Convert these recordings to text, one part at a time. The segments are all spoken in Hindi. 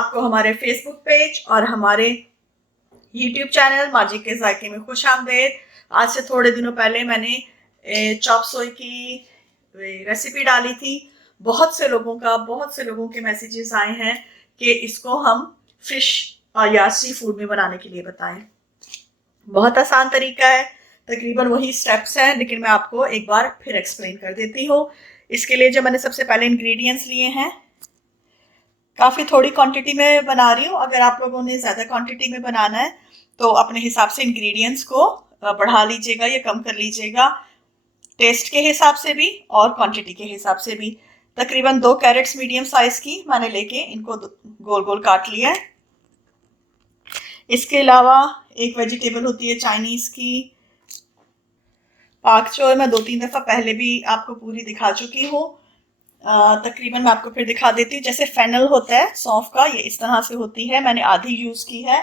आपको हमारे फेसबुक पेज और हमारे यूट्यूब चैनल माजी के जायके में खुश आमदेद। आज से थोड़े दिनों पहले मैंने चॉप सोई की रेसिपी डाली थी। बहुत से लोगों के मैसेजेस आए हैं कि इसको हम फिश या सी फूड में बनाने के लिए बताएं। बहुत आसान तरीका है, तकरीबन वही स्टेप्स हैं, लेकिन मैं आपको एक बार फिर एक्सप्लेन कर देती हूँ। इसके लिए जो मैंने सबसे पहले इंग्रेडिएंट्स लिए हैं, काफ़ी थोड़ी क्वांटिटी में बना रही हूँ। अगर आप लोगों ने ज़्यादा क्वांटिटी में बनाना है तो अपने हिसाब से इंग्रेडिएंट्स को बढ़ा लीजिएगा या कम कर लीजिएगा, टेस्ट के हिसाब से भी और क्वांटिटी के हिसाब से भी। तकरीबन 2 कैरेट्स मीडियम साइज की मैंने लेके इनको गोल गोल काट लिया है। इसके अलावा एक वेजिटेबल होती है चाइनीज की पाक चोय, मैं 2-3 दफ़ा पहले भी आपको पूरी दिखा चुकी हूँ। तकरीबन मैं आपको फिर दिखा देती हूँ। जैसे फेनल होता है सौंफ का, ये इस तरह से होती है, मैंने आधी यूज़ की है।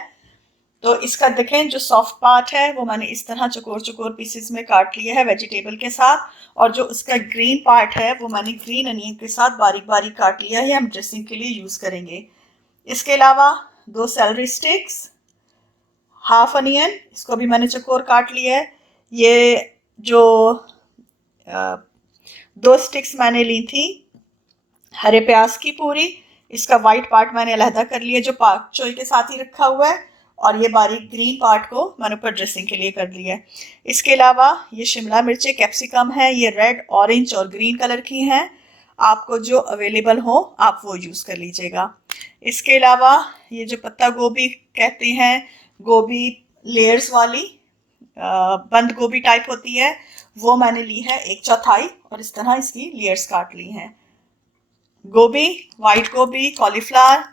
तो इसका देखें जो सॉफ्ट पार्ट है वो मैंने इस तरह चकोर चकोर पीसेस में काट लिया है वेजिटेबल के साथ, और जो उसका ग्रीन पार्ट है वो मैंने ग्रीन अनियन के साथ बारीक बारीक काट लिया है, हम ड्रेसिंग के लिए यूज़ करेंगे। इसके अलावा 2 सेलरी स्टिक्स, हाफ अनियन, इसको भी मैंने चकोर काट लिया है। ये जो 2 स्टिक्स मैंने ली थी हरे प्याज की पूरी, इसका वाइट पार्ट मैंने अलहदा कर लिया जो पाक चोई के साथ ही रखा हुआ है, और ये बारीक ग्रीन पार्ट को मैंने ऊपर ड्रेसिंग के लिए कर लिया है। इसके अलावा ये शिमला मिर्चें कैप्सिकम है, ये रेड, ऑरेंज और ग्रीन कलर की हैं। आपको जो अवेलेबल हो आप वो यूज़ कर लीजिएगा। इसके अलावा ये जो पत्ता गोभी कहते हैं, गोभी लेयर्स वाली बंद गोभी टाइप होती है, वो मैंने ली है 1/4, और इस तरह इसकी लेयर्स काट ली हैं। गोभी, वाइट गोभी, कॉलीफ्लावर,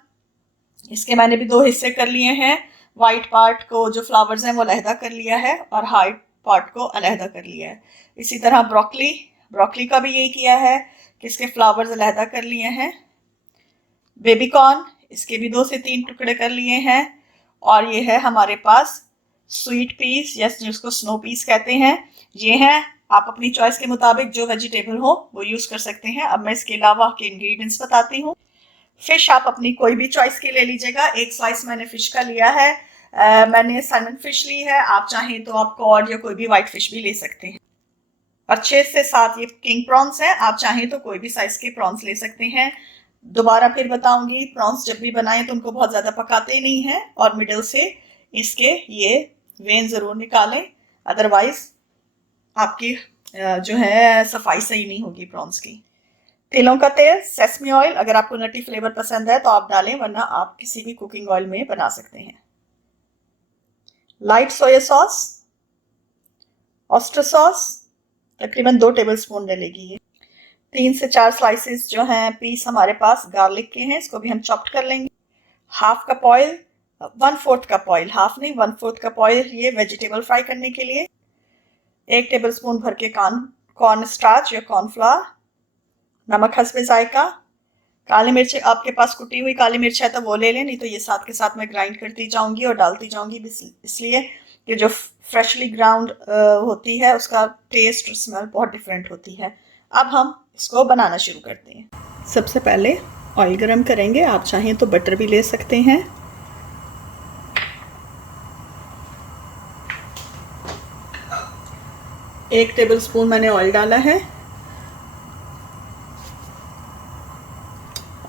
इसके मैंने भी 2 हिस्से कर लिए हैं। वाइट पार्ट को जो फ्लावर्स हैं वो अलहदा कर लिया है और हाइट पार्ट को अलहदा कर लिया है। इसी तरह ब्रोकली का भी यही किया है कि इसके फ्लावर्स अलहदा कर लिए हैं। बेबी कॉर्न, इसके भी 2 से 3 टुकड़े कर लिए हैं। और ये है हमारे पास स्वीट पीस, या जिसको स्नो पीस कहते हैं, ये हैं। आप अपनी चॉइस के मुताबिक जो वेजिटेबल हो वो यूज़ कर सकते हैं। अब मैं इसके अलावा के इंग्रेडिएंट्स बताती हूँ। फिश आप अपनी कोई भी चॉइस की ले लीजिएगा। 1 स्लाइस मैंने फिश का लिया है। मैंने सैल्मन फिश ली है, आप चाहें तो आप कॉड या कोई भी वाइट फिश भी ले सकते हैं। और 6 से 7 ये किंग प्रॉन्स हैं, आप चाहें तो कोई भी साइज के प्रॉन्स ले सकते हैं। दोबारा फिर बताऊंगी, प्रॉन्स जब भी बनाएं तो उनको बहुत ज़्यादा पकाते नहीं हैं, और मिडल से इसके ये वेन ज़रूर निकालें, अदरवाइज आपकी जो है सफाई सही नहीं होगी प्रॉन्स की। तिलों का तेल, सेसमी ऑयल, अगर आपको नटी फ्लेवर पसंद है तो आप डालें, वरना आप किसी भी कुकिंग ऑयल में बना सकते हैं। Light soya sauce, oyster sauce, तकरीबन 2 टेबलस्पून डलेगी ये। 3 से 4 स्लाइसेस जो हैं पीस हमारे पास गार्लिक के हैं, इसको भी हम चॉप्ड कर लेंगे। Half cup oil, 1/4 cup oil, half नहीं 1/4 कप ऑयल, ये वेजिटेबल फ्राई करने के लिए। 1 टेबलस्पून भर के कॉर्न स्टार्च या कॉर्नफ्लावर, नमक हस्बे जायका। काली मिर्च, आपके पास कुटी हुई काली मिर्च है तो वो ले लें, नहीं तो ये साथ के साथ मैं ग्राइंड करती जाऊंगी और डालती जाऊंगी, इसलिए कि जो फ्रेशली ग्राउंड होती है उसका टेस्ट और स्मेल बहुत डिफरेंट होती है। अब हम इसको बनाना शुरू करते हैं। सबसे पहले ऑयल गरम करेंगे, आप चाहें तो बटर भी ले सकते हैं। एक टेबलस्पून मैंने ऑयल डाला है।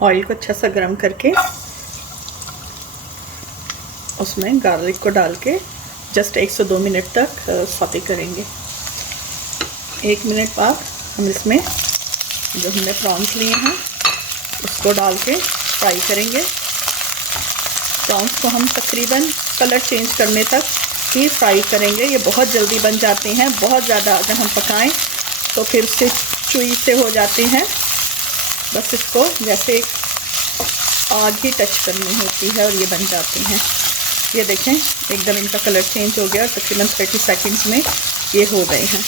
ऑयल को अच्छा सा गर्म करके उसमें गार्लिक को डाल के जस्ट 1 से 2 मिनट तक सौते करेंगे। 1 मिनट बाद हम इसमें जो हमने प्रॉन्स लिए हैं उसको डाल के फ्राई करेंगे। प्रॉन्स को हम तकरीबन कलर चेंज करने तक ही फ्राई करेंगे, ये बहुत जल्दी बन जाते हैं। बहुत ज़्यादा अगर हम पकाएं तो फिर उससे चुई से हो जाते हैं। बस इसको जैसे आग ही टच करनी होती है और ये बन जाते हैं। ये देखें एकदम इनका कलर चेंज हो गया और तकरीबन 30 सेकंड्स में ये हो गए हैं।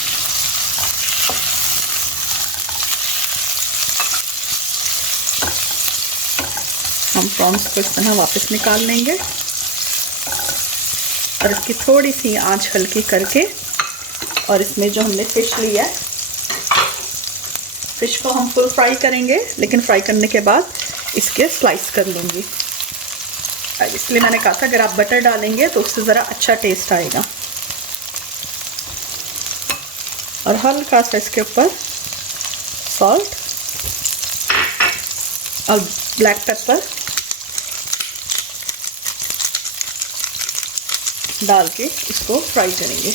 हम प्रॉन्स को इस तरह वापस निकाल लेंगे और इसकी थोड़ी सी आंच हल्की करके, और इसमें जो हमने फ़िश ली है, फ़िश को हम फुल फ्राई करेंगे, लेकिन फ्राई करने के बाद इसके स्लाइस कर लूँगी। इसलिए मैंने कहा था अगर आप बटर डालेंगे तो उससे ज़रा अच्छा टेस्ट आएगा। और हल्का सा इसके ऊपर सॉल्ट और ब्लैक पेपर डाल के इसको फ्राई करेंगे।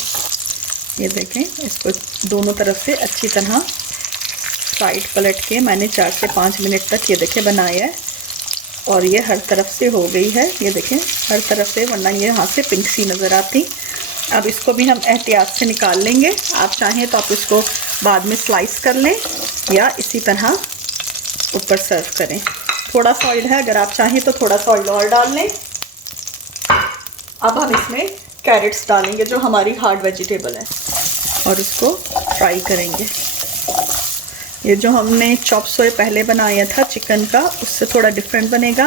ये देखें, इसको दोनों तरफ से अच्छी तरह साइड पलट के मैंने 4 से 5 मिनट तक ये देखें बनाया है। और ये हर तरफ से हो गई है, ये देखें हर तरफ से, वरना ये यहाँ से पिंक सी नज़र आती। अब इसको भी हम एहतियात से निकाल लेंगे। आप चाहें तो आप इसको बाद में स्लाइस कर लें या इसी तरह ऊपर सर्व करें। थोड़ा सा ऑयल है, अगर आप चाहें तो थोड़ा सा ऑयल और डाल लें। अब हम इसमें कैरेट्स डालेंगे जो हमारी हार्ड वेजिटेबल है और इसको फ्राई करेंगे। ये जो हमने चॉप सोए पहले बनाया था चिकन का, उससे थोड़ा डिफरेंट बनेगा,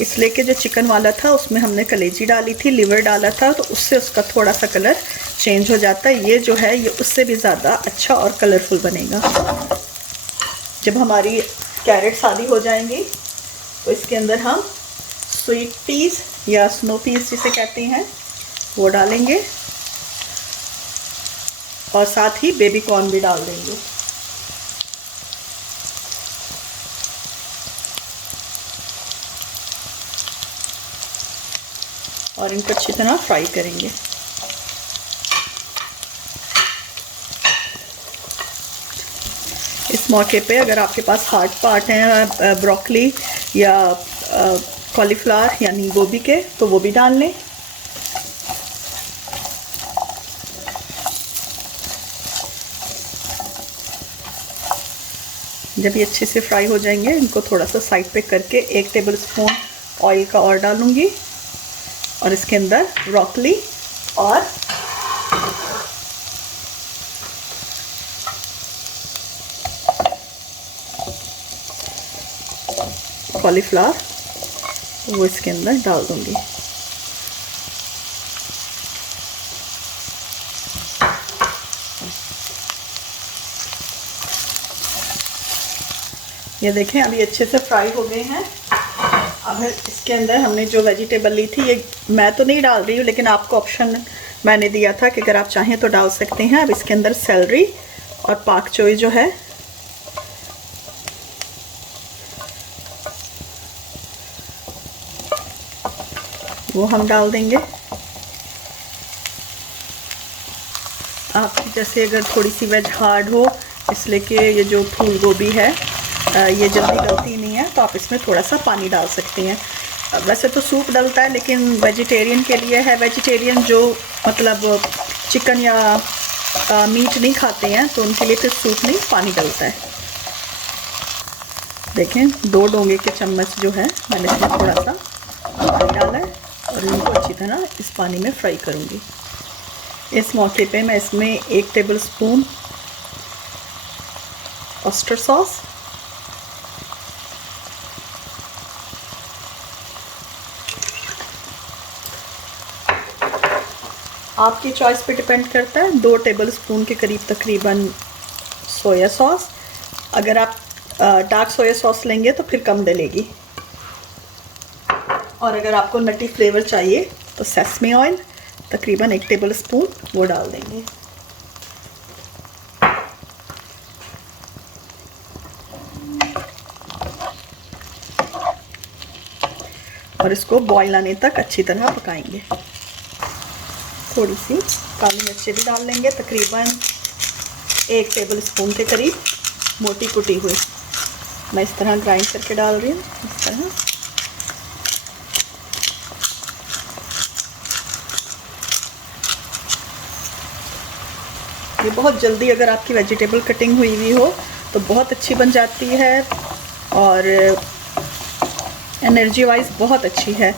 इसलिए कि जो चिकन वाला था उसमें हमने कलेजी डाली थी, लिवर डाला था, तो उससे उसका थोड़ा सा कलर चेंज हो जाता है। ये जो है ये उससे भी ज़्यादा अच्छा और कलरफुल बनेगा। जब हमारी कैरेट्स आधी हो जाएंगी तो इसके अंदर हम स्वीट पीस या स्नो पीस जिसे कहते हैं वो डालेंगे और साथ ही बेबी कॉर्न भी डाल देंगे। और इनको अच्छी तरह फ्राई करेंगे। इस मौके पे अगर आपके पास हार्ड पार्ट हैं ब्रोकली या कॉलीफ्लावर यानी गोभी के, तो वो भी डाल लें। जब ये अच्छे से फ्राई हो जाएंगे, इनको थोड़ा सा साइड पे करके 1 टेबलस्पून ऑयल का और डालूंगी और इसके अंदर ब्रोकली और कॉलीफ्लावर वो इसके अंदर डाल दूंगी। ये देखें अभी अच्छे से फ्राई हो गए हैं। अब इसके अंदर हमने जो वेजिटेबल ली थी, ये मैं तो नहीं डाल रही हूँ लेकिन आपको ऑप्शन मैंने दिया था कि अगर आप चाहें तो डाल सकते हैं। अब इसके अंदर सेलरी और पाक चोई जो है वो हम डाल देंगे। आप जैसे अगर थोड़ी सी वेज हार्ड हो, इसलिए कि ये जो फूल गोभी है ये जल्दी गलती नहीं है, तो आप इसमें थोड़ा सा पानी डाल सकते हैं। वैसे तो सूप डलता है लेकिन वेजिटेरियन के लिए है, वेजिटेरियन जो मतलब चिकन या मीट नहीं खाते हैं तो उनके लिए फिर सूप नहीं, पानी डलता है। देखें 2 डोंगे के चम्मच जो है मैंने इसमें थोड़ा सा पानी डाला है और इनको अच्छी तरह इस पानी में फ्राई करूँगी। इस मौके पे मैं इसमें 1 टेबलस्पून ऑयस्टर सॉस, आपकी चॉइस पे डिपेंड करता है, 2 टेबलस्पून के करीब तकरीबन सोया सॉस। अगर आप डार्क सोया सॉस लेंगे तो फिर कम डलेगी। और अगर आपको नटी फ्लेवर चाहिए तो सेसमी ऑयल तकरीबन 1 टेबलस्पून वो डाल देंगे। और इसको बॉईल आने तक अच्छी तरह पकाएंगे। थोड़ी सी काली मिर्ची भी डाल लेंगे, तकरीबन 1 टेबलस्पून के करीब मोटी कुटी हुई। मैं इस तरह ग्राइंड करके डाल रही हूँ, इस तरह। ये बहुत जल्दी अगर आपकी वेजिटेबल कटिंग हुई हुई हो तो बहुत अच्छी बन जाती है और एनर्जी वाइज बहुत अच्छी है।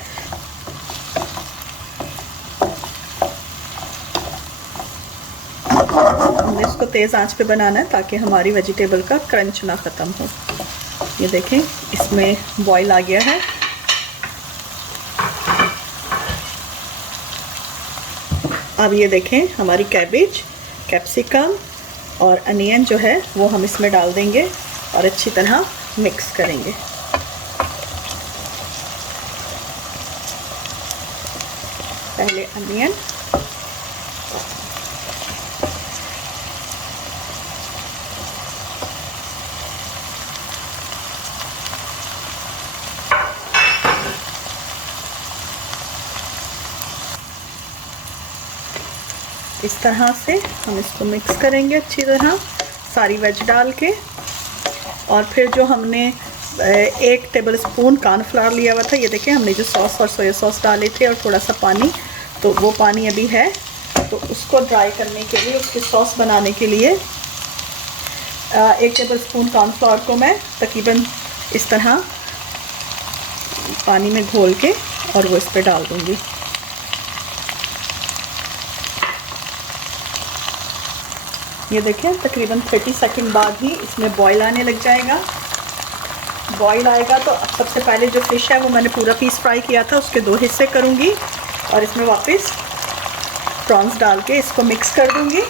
हमने इसको तेज़ आंच पे बनाना है ताकि हमारी वेजिटेबल का क्रंच ना ख़त्म हो। ये देखें इसमें बॉईल आ गया है। अब ये देखें हमारी कैबेज, कैप्सिकम और अनियन जो है वो हम इसमें डाल देंगे और अच्छी तरह मिक्स करेंगे। पहले अनियन, इस तरह से हम इसको मिक्स करेंगे अच्छी तरह सारी वेज डाल के। और फिर जो हमने 1 टेबल स्पून कॉर्नफ्लावर लिया हुआ था, ये देखें हमने जो सॉस और सोया सॉस डाले थे और थोड़ा सा पानी, तो वो पानी अभी है, तो उसको ड्राई करने के लिए, उसकी सॉस बनाने के लिए 1 टेबल स्पून कॉर्नफ्लावर को मैं तकरीबन इस तरह पानी में घोल के और वो इस पर डाल दूँगी। ये देखें तकरीबन 30 सेकंड बाद ही इसमें बॉईल आने लग जाएगा। बॉईल आएगा तो सबसे पहले जो फ़िश है वो मैंने पूरा पीस फ्राई किया था, उसके 2 हिस्से करूँगी और इसमें वापस प्रॉन्स डाल के इसको मिक्स कर दूँगी।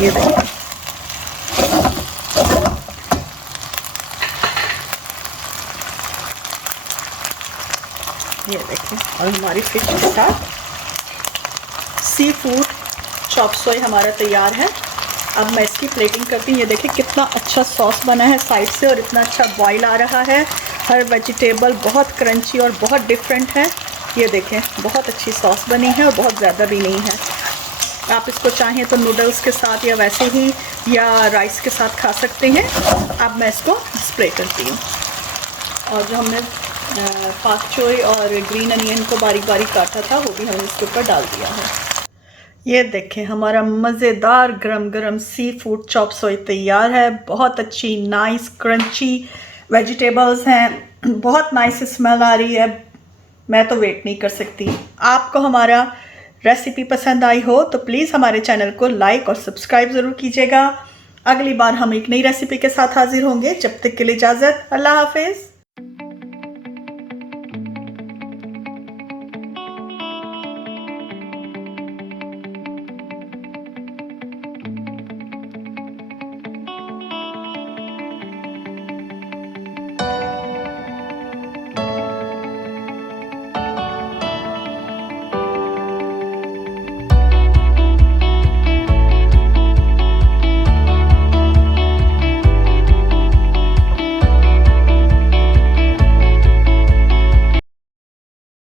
ये देखिए, ये देखिए, और हमारी फ़िश के साथ सी फूड चॉप सोय हमारा तैयार है। अब मैं इसकी प्लेटिंग करती हूँ। ये देखिए कितना अच्छा सॉस बना है साइड से और इतना अच्छा बॉईल आ रहा है। हर वेजिटेबल बहुत क्रंची और बहुत डिफरेंट है। ये देखें बहुत अच्छी सॉस बनी है और बहुत ज़्यादा भी नहीं है। आप इसको चाहें तो नूडल्स के साथ या वैसे ही या राइस के साथ खा सकते हैं। अब मैं इसको डिस्प्ले करती हूँ। और जो हमने पाक चोय और ग्रीन अनियन को बारीक बारीक काटा था वो भी हमने इसके ऊपर डाल दिया है। ये देखें हमारा मज़ेदार गरम गरम सी फूड चॉप सोय तैयार है। बहुत अच्छी नाइस क्रंची वेजिटेबल्स हैं, बहुत नाइस स्मेल आ रही है। मैं तो वेट नहीं कर सकती। आपको हमारा रेसिपी पसंद आई हो तो प्लीज़ हमारे चैनल को लाइक और सब्सक्राइब ज़रूर कीजिएगा। अगली बार हम एक नई रेसिपी के साथ हाजिर होंगे। जब तक के लिए इजाज़त, अल्लाह हाफिज़।